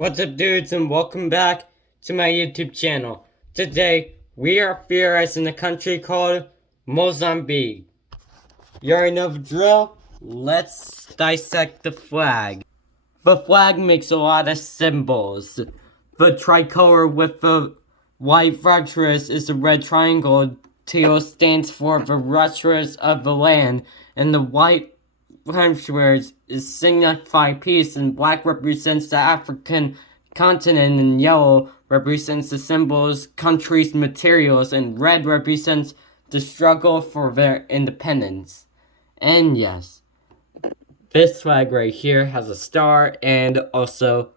What's up, dudes, and welcome back to my YouTube channel. Today, we are theorizing a country called Mozambique. You already know the drill? Let's dissect the flag. The flag makes a lot of symbols. The tricolor with the white rutschers is a red triangle. Teal stands for the rutschers of the land, and the white rutschers is signify peace, and black represents the African continent, and yellow represents the symbols, countries, materials, and red represents the struggle for their independence. And yes, this flag right here has a star and also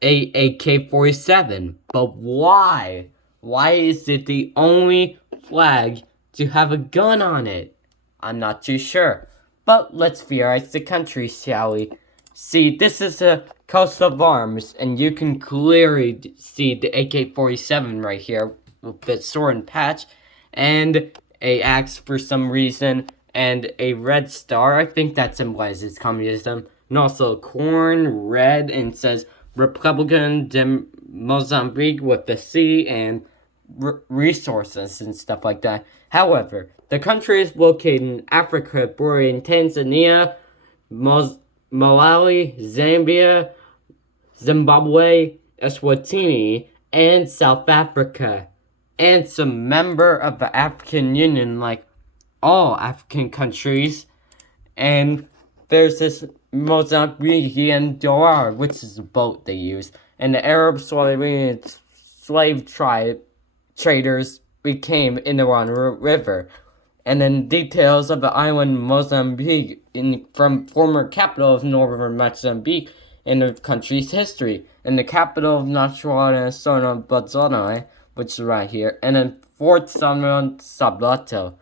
a AK-47. But why? Why is it the only flag to have a gun on it? I'm not too sure. But let's theorize the country, shall we? See, this is a coat of arms, and you can clearly see the AK-47 right here with its sword and patch, and a axe for some reason, and a red star. I think that symbolizes communism. And also corn, red, and says Republican de Mozambique with the C and resources and stuff like that. However, the country is located in Africa, bordering Tanzania, Malawi, Zambia, Zimbabwe, Eswatini, and South Africa. And it's a member of the African Union, like all African countries. And there's this Mozambican dollar, which is a boat they use. And the Arab slave traders became in the Rwanda River. And then details of the island Mozambique from former capital of northern Mozambique in the country's history. And the capital of Botswana, which is right here. And then Fort Sablato.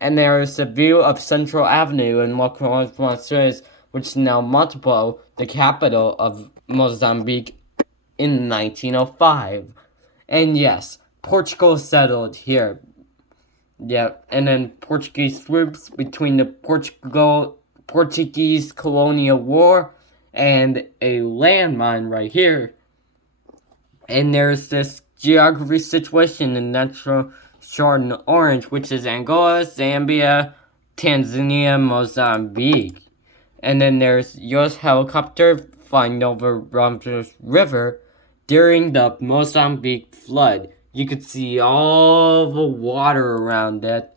And there is a view of Central Avenue in Mozambique, which is now Montebello, the capital of Mozambique, in 1905. And yes, Portugal settled here. Yeah, and then Portuguese troops between the Portuguese colonial war and a landmine right here. And there's this geography situation in natural short in orange, which is Angola, Zambia, Tanzania, Mozambique. And then there's US helicopter flying over Ramos River during the Mozambique flood. You could see all the water around it.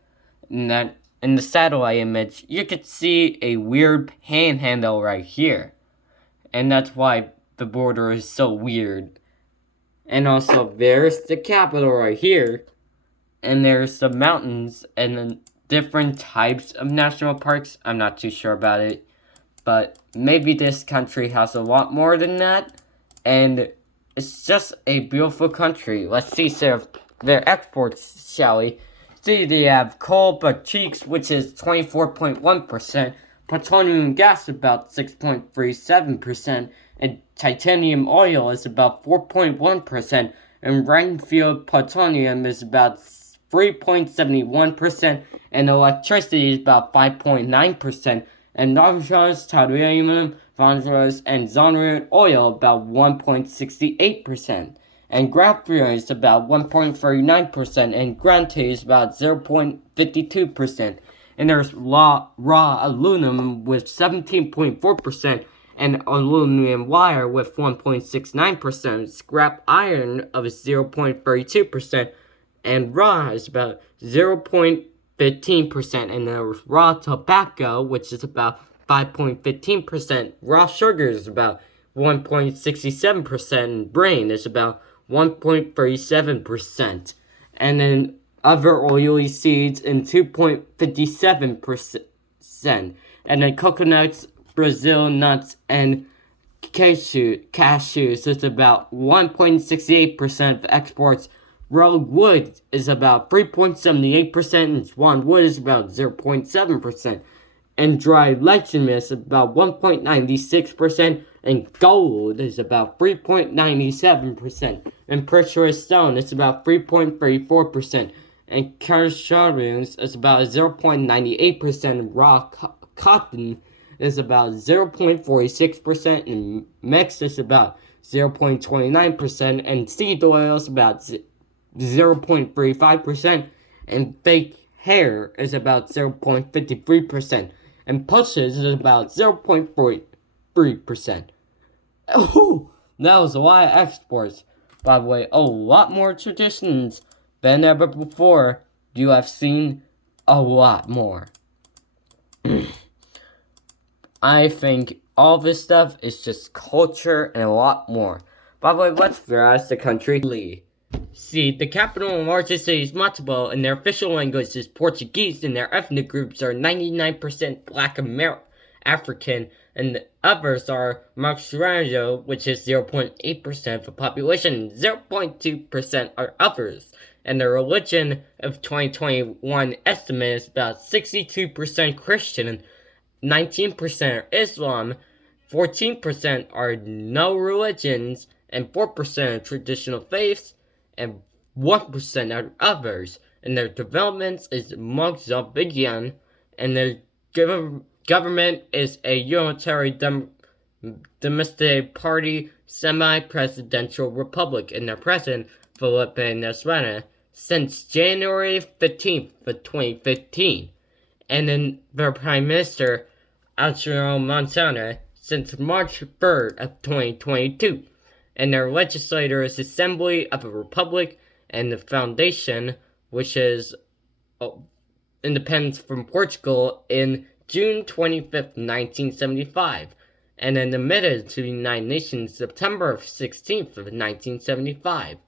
And in the satellite image, you could see a weird panhandle right here. And that's why the border is so weird. And also, there's the capital right here. And there's the mountains and the different types of national parks. I'm not too sure about it. But maybe this country has a lot more than that. And it's just a beautiful country. Let's see some of their exports, shall we? See, they have coal, bauxite, which is 24.1%, petroleum gas about 6.37%, and titanium oil is about 4.1%, and Rhinefield plutonium is about 3.71%, and electricity is about 5.9%, and nitrogenous, titanium, phosphorus, and zonerium oil about 1.68%, and graphite is about 1.39%, and granite is about 0.52%, and there's raw aluminum with 17.4%, and aluminum wire with 1.69%, scrap iron of 0.32%, and raw is about 0.15%, and there's raw tobacco, which is about 5.15%, raw sugar is about 1.67%, and grain is about 1.37%, and then other oily seeds in 2.57%, and then coconuts, Brazil nuts, and cashews is about 1.68% of exports. Rogue wood is about 3.78%, and swan wood is about 0.7%, and dry lichen is about 1.96%, and gold is about 3.97%, and precious stone is about 3.34%, and calcareous is about 0.98%, raw cotton is about 0.46%, and mixed is about 0.29%, and seed oil is about 0.35%, and fake hair is about 0.53%, and pushes is about 0.43%. Oh, that was a lot of exports. By the way, a lot more traditions than ever before. You have seen a lot more. I think all this stuff is just culture and a lot more. By the way, let's realize the country. See, the capital and largest city is Mozambique, and their official language is Portuguese, and their ethnic groups are 99% Black African, and the others are Marxismo, which is 0.8% of the population, 0.2% are others. And the religion of 2021 estimate is about 62% Christian, and 19% are Islam, 14% are no religions, and 4% are traditional faiths, and 1% are others. And their developments is Mozambican, and their government is a unitary domestic party semi-presidential republic, and their president, Felipe Nasrana, since January 15th of 2015. And then their prime minister, Alcino Montana, since March 3rd of 2022. And their legislator is Assembly of a Republic, and the foundation, which is independence from Portugal in June 25th, 1975, and then admitted to the United Nations September 16th of 1975.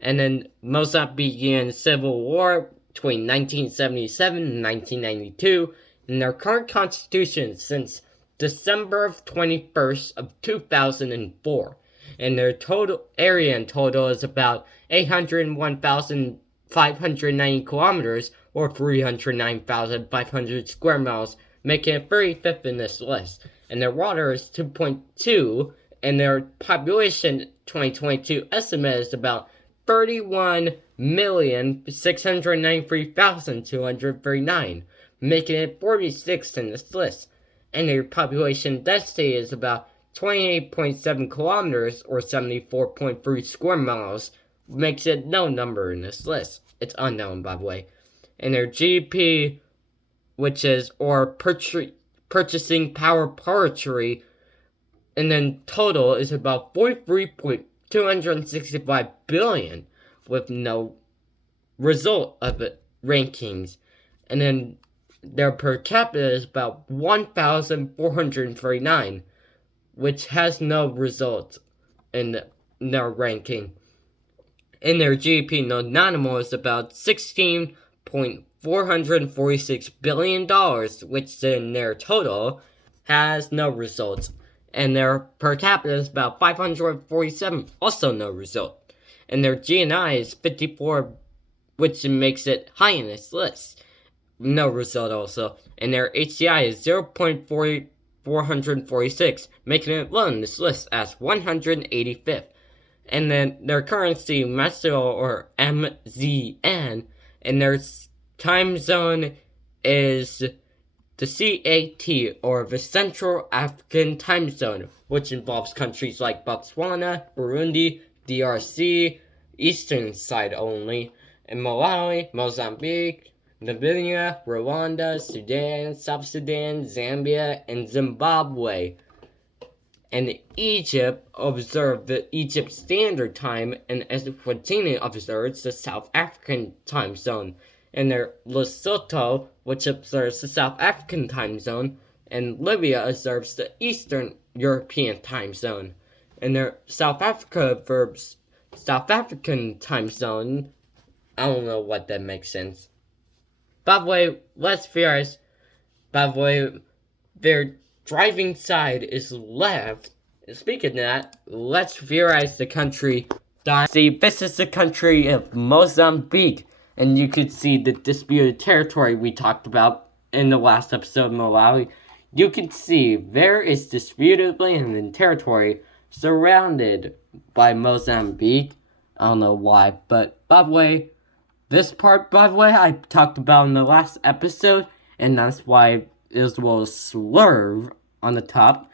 And then Mozambican Civil War between 1977 and 1992, and their current constitution since December 21st of 2004. And their total area in total is about 801,590 kilometers, or 309,500 square miles, making it 35th in this list. And their water is 2.2, and their population 2022 estimate is about 31,693,239, making it 46th in this list. And their population density is about 28.7 kilometers, or 74.3 square miles, makes it no number in this list. It's unknown, by the way. And their GDP, which is, or purchasing power parity, and then total is about 43.265 billion, with no result of it rankings. And then their per capita is about 1,439, which has no results in their ranking. And their GDP nominal is about $16.446 billion, which in their total has no results. And their per capita is about 547, also no result. And their GNI is 54, which makes it high in this list. No result also. And their HCI is 0.446, making it low in this list as 185th. And then their currency, Meso, or MZN, and their time zone is the CAT, or the Central African Time Zone, which involves countries like Botswana, Burundi, DRC, eastern side only, and Malawi, Mozambique, Namibia, Rwanda, Sudan, South Sudan, Zambia, and Zimbabwe. And Egypt observed the Egypt Standard Time, and Eswatini observes the South African Time Zone. And their Lesotho, which observes the South African Time Zone, and Libya observes the Eastern European Time Zone. And their South Africa observes South African Time Zone. I don't know what that makes sense. By the way, let's be honest. By the way, their driving side is left. Speaking of that, let's visualize the country. See, this is the country of Mozambique, and you could see the disputed territory we talked about in the last episode of Malawi. You can see there is disputed land and territory surrounded by Mozambique. I don't know why, but by the way, this part, by the way, I talked about in the last episode, and that's why Israel swerved on the top,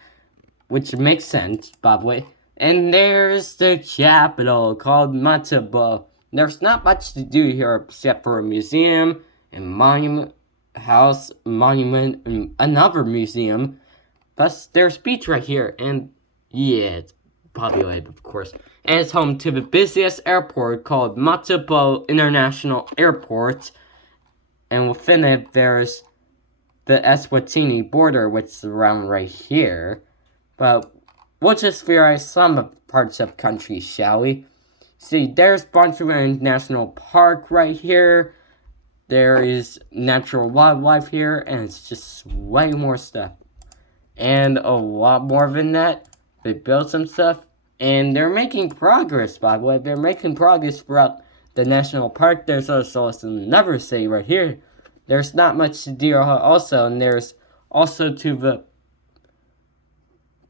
which makes sense, by the way. And there's the capital called Mozambique. There's not much to do here except for a museum and monument house, monument, and another museum. Plus, there's a beach right here, and yeah, it's populated, of course. And it's home to the busiest airport called Mozambique International Airport. And within it, there's the Eswatini border, which is around right here. But we'll just theorize some parts of the country, shall we? See, there's Bonsuvan National Park right here. There is natural wildlife here, and it's just way more stuff. And a lot more than that. They built some stuff, and they're making progress, by the way. They're making progress throughout the national park. There's also another city right here. There's not much to do also, and there's also to the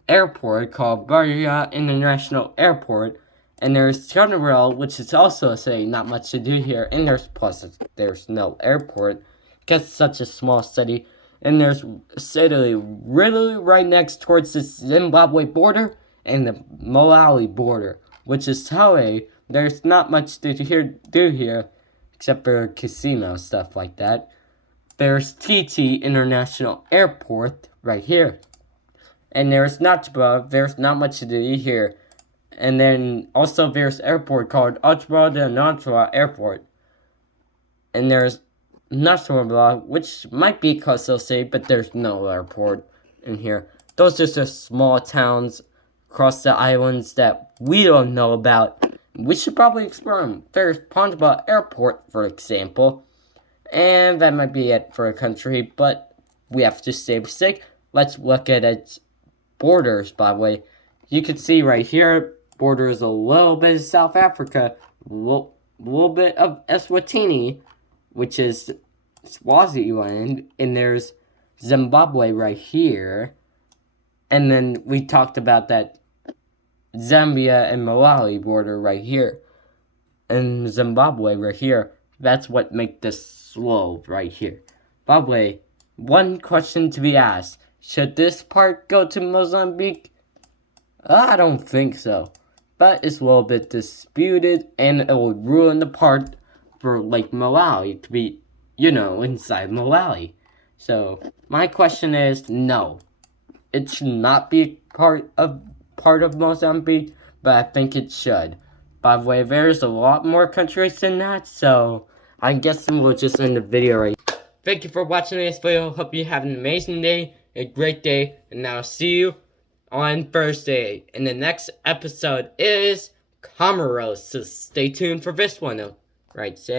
airport called Barria International Airport, and there's General, which is also a city, not much to do here, and there's no airport, because it's such a small city, and there's a city really right next towards the Zimbabwe border and the Malawi border, which is how there's not much to do here, except for casino stuff like that. There's TT International Airport right here. And there's not much to do here. And then also there's airport called Ultra de Nantua Airport. And there's Nasrallah, which might be Coastal City, but there's no airport in here. Those are just small towns across the islands that we don't know about. We should probably explore them. There's Ponjaba Airport, for example. And that might be it for a country, but we have to save sake. Let's look at its borders, by the way. You can see right here, borders a little bit of South Africa, a little bit of Eswatini, which is Swaziland, and there's Zimbabwe right here. And then we talked about that Zambia and Malawi border right here. And Zimbabwe right here. That's what makes this slow right here. By the way, one question to be asked. Should this part go to Mozambique? I don't think so. But it's a little bit disputed, and it will ruin the part for like Malawi to be, inside Malawi. So my question is no. It should not be part of Mozambique, but I think it should. By the way, there's a lot more countries than that, so I guess we'll just end the video right here. Thank you for watching this video. Hope you have an amazing day, a great day, and I'll see you on Thursday. And the next episode is Comoros, so stay tuned for this one, right, Sarah?